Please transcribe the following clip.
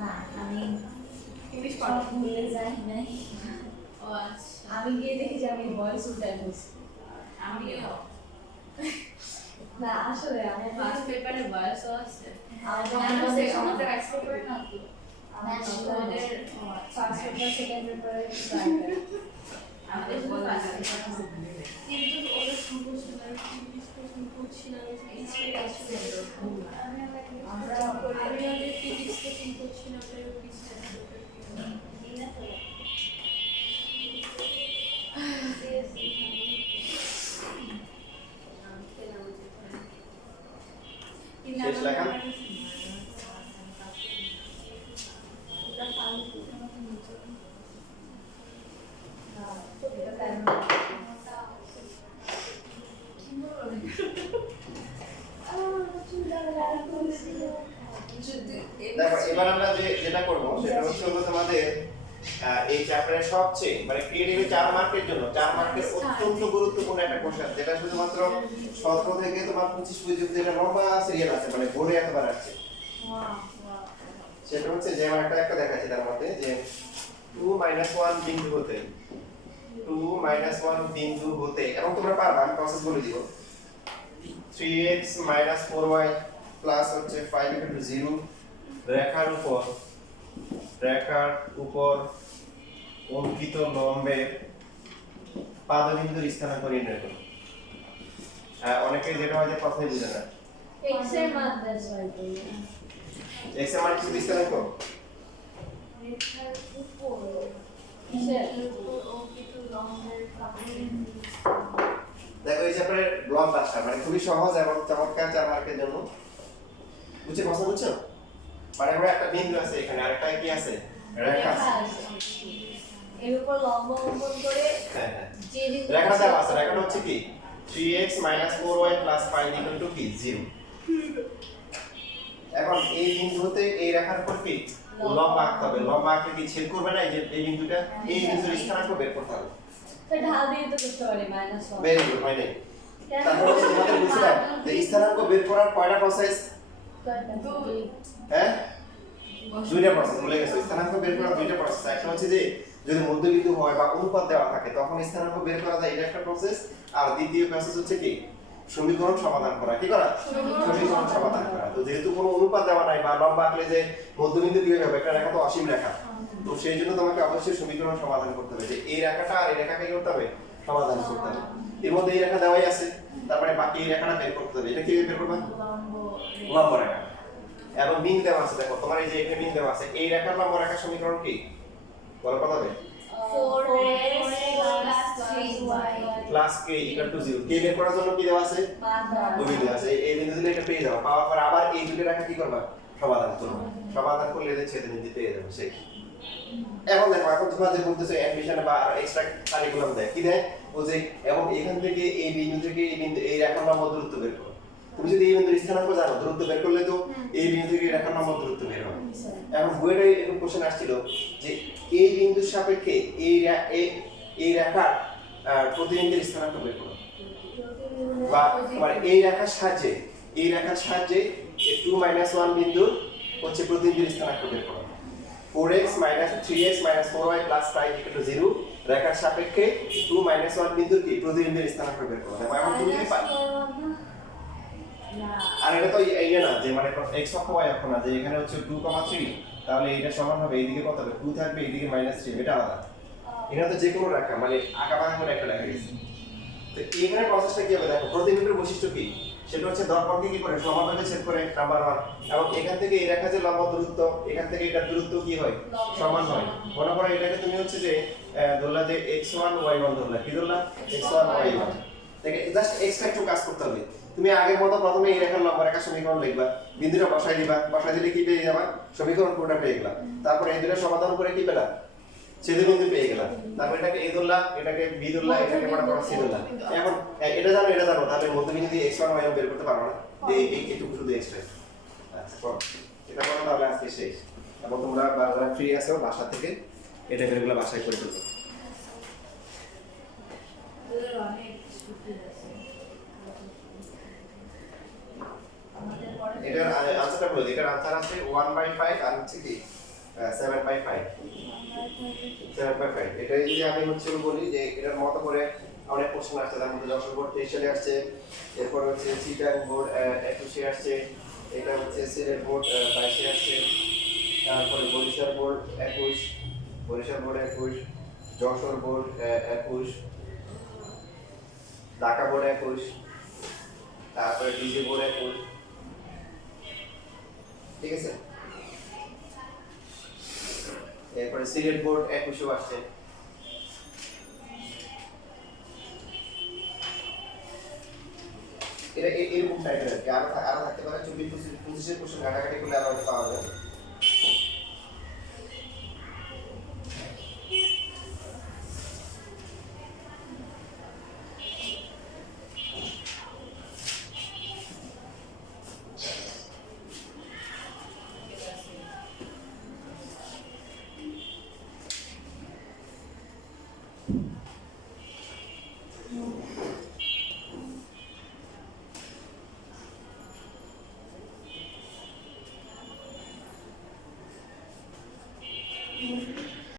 না আমি ইংলিশ সব পড়ো ভুলে যাই নাই ও আচ্ছা আমি গিয়ে দেখি যে আমি ভয়েস উল্টাই ফেলছি আমিও না আসলে আমি ফার্স্ট পেপারে বয়সও আছে আমাদের আমাদের এক্সপেক্ট করে না তো আমাদের ফার্স্ট পেপার সেকেন্ড পেপারে আমাদের শুধু ফার্স্ট পেপার কিন্তু ওরা সম্পূর্ণ ডিসকাশন করছিলাম আমরা আমি ওদের কি ডিসকাশন করছিলাম ওদের শেষ লেখা দেখো এবার আমরা যেটা করব সেটা হচ্ছে হলো তোমাদের এই চ্যাপ্টারের সবচেয়ে মানে ক্রিয়েটিভ 4 মার্কের জন্য 4 মার্কের অত্যন্ত গুরুত্বপূর্ণ একটা কোশ্চেন যেটা শুধুমাত্র 17 থেকে তোমার 25 পর্যন্ত এটা লম্বা সিরিয়াল আছে মানে বোর্ডে এতবার আসছে সেটা হচ্ছে যে মার্কটা একটা দেখাচ্ছি তার মধ্যে যে 2 1 বিন্দু হতে 2 1 বিন্দু হতে এবং তোমরা পারবা আমি প্রসেস বলে দিব 3x 4y প্লাস হচ্ছে 5 0 রেখার উপর অঙ্কিত লম্বে পাদবিন্দুর স্থানাঙ্ক নির্ণয় করো। অনেকে যেটা হয় যে কথাই বুঝে না x এর মান দ্যাটস রাইট x এর মান কি স্থানাঙ্ক রেখার উপর কিসের উপর অঙ্কিত লম্বের পাদবিন্দু দেখো এই চ্যাপ্টারের ব্লক ভাষা মানে খুবই সহজ এবং চমৎকার 4 মার্কের জন্য বুঝে কথা বুঝছো মানে আমরা একটা বিন্দু আছে এখানে আরেকটা কি আছে রেখা আছে এর উপর লম্ব অঙ্কন করে হ্যাঁ হ্যাঁ যে বিন্দু রেখাটা দেওয়া আছে রেখাটা হচ্ছে কি 3x 4y 5 কি 0 এখন এই বিন্দু হতে এই রেখার উপর কি লম্ব আঁকতে হবে লম্ব আঁকলে কি ছেদ করবে না এই যে এই বিন্দুটা এই বিন্দুর স্থানাঙ্ক বের করতে হবে তো ঢাল দিয়ে তো করতে পারি -1 বের করতে হয় নাই তারপর হচ্ছে তোমাদের বুঝলাম যে স্থানাঙ্ক বের করার কয়টা প্রসেস হ্যাঁ দুইটা প্রসেস বলে গেছে স্থানাঙ্ক বের করার দুইটা প্রসেস একটা হচ্ছে যে যদি মধ্যবিন্দু হয় বা অনুপাত দেওয়া থাকে তখন স্থানাঙ্ক বের করা যায় এটা একটা প্রসেস আর দ্বিতীয় প্রসেস হচ্ছে কি সমীকরণ সমাধান করা কি করা সমীকরণ সমাধান করা তো যেহেতু কোনো অনুপাত দেওয়া নাই বা লম্ব আঁকলে যে মধ্যবিন্দু কিভাবে হবে একটা রেখা তো অসীম রেখা তো সেই জন্য তোমাকে অবশ্যই সমীকরণ সমাধান করতে হবে যে এই রেখাটা আর এই রেখাকে কি করতে হবে সমাধান করতে হবে এর মধ্যে এই রেখা দেওয়াই আছে তারপরে বাকি এই রেখাটা বের করতে হবে এটা কিভাবে বের করবা লম্ব রেখা এবং বিন্দু দেওয়া আছে দেখো তোমার এই যে এখানে বিন্দু দেওয়া আছে এই রেখার লম্ব রেখার সমীকরণ কি বলো কত হবে 4x + 3y k = 0 k বের করার জন্য কি দেওয়া আছে দুই বিন্দু আছে এই বিন্দু দিলে এটা পেয়ে যাবে পাওয়ার পর আবার এই দুটো রেখা কি করবা সমাধান করবে সমাধান করলে এদের ছেদবিন্দু পেয়ে যাবে সেই এখন দেখো এখন তোমরা যে বলতেছো অ্যাডমিশন বা এক্সট্রা কারিকুলাম দেয় কি দেয় ও যে এবং এখান থেকে এই বিন্দু থেকে এই বিন্দু এই রেখার লম্ব দূরত্ব বের করো তুমি যদি এই বিন্দুর স্থানাঙ্ক জানো দূরত্ব বের করলে তো এই বিন্দু থেকে রেখার লম্ব দূরত্ব বের হবে এখন বইয়ে এরকম কোশ্চেন আসছিল যে এই বিন্দুর সাপেক্ষে এই রেখার প্রতিবিন্দুর স্থানাঙ্ক বের করো বা মানে এই রেখার সাহায্যে 2 1 বিন্দুর হচ্ছে প্রতিবিন্দুর স্থানাঙ্ক বের করো 4x 3x 4y 5 0 রেখার সাপেক্ষে 2 1 বিন্দুর কি প্রতিবিন্দুর স্থানাঙ্ক বের করো দেখো এখন তুমি যদি আর এটা তো এই না যে মানে x অক্ষ y অক্ষ না যে এখানে হচ্ছে 2, 3 তাহলে এটা সমান হবে এইদিকে কত হবে 2 থাকবে এইদিকে -3 এটা আলাদা এটা তো যে কোনো রেখা মানে আঁকা বাঁকা করে একটা রেখা গেছে তো এখানে প্রসেসটা কি হবে দেখো প্রতিবিন্দুর বৈশিষ্ট্য কি সেটা হচ্ছে দর্পণকে কি করে সমানভাবে ছেদ করে নাম্বার 1 এবং এখান থেকে এই রেখা যে লম্ব দূরত্ব এখান থেকে এটা দূরত্ব কি হয় সমান হয় মনে করো এটাকে তুমি হচ্ছে যে ধরলা যে x1 y1 ধরলা কি ধরলা x1 y1 দেখে জাস্ট এক্সট্রা একটু কাজ করতে হবে তুমি আগের মতো প্রথমে এই রেখার লম্ব রেখা সমীকরণ লিখবা বিন্দুটা বসাই দিবা বসাই দিলে কি পেয়ে যাবা সমীকরণ পুরোটা পেয়ে গেলা তারপর এই দুটো সমাধান করে কি পেলা ছেদবিন্দু পেয়ে গেলাম তারপর এটাকে a ধরলা এটাকে b ধরলা এটাকে মনে করো c ধরলা এখন এটা জানো তাহলে মধ্যবিন্দু দিয়ে x1 y1 বের করতে পারো না এই এইটুকু শুধু এক্সট্রা আচ্ছা করো এটা করো তাহলে আজকে শেষ এবং তোমরা যারা ফ্রি আছো বাসা থেকে এটা বেরগুলো বাসায় করে ফেলবে এটার আনসারটা বলে দিই এটার আনসার আছে 1/5 আর হচ্ছে কি 7/5 7/5 এটাই যদি আমি হচ্ছে বলি যে এটার মতো করে অনেক প্রশ্ন আসছে, তার মধ্যে যশোর বোর্ড 23 সালে আসছে, এরপর হচ্ছে চিটাং বোর্ড 21 এ আসছে, এটা হচ্ছে সিলেট বোর্ড 22 এ আসছে, তারপরে Barishal board 21, Barishal board 21, Jashore board 21, Dhaka board 21, তারপরে ডিজি বোর্ড 21। ঠিক আছে, এরপরে সিলেট বোর্ড 21 আসছে। এটা এরকম টাইপের আর কি, আরো থাকতে পারে 24-25 কোশ্চেন ঘাটাঘাটি করলে আরো পাওয়া যাবে।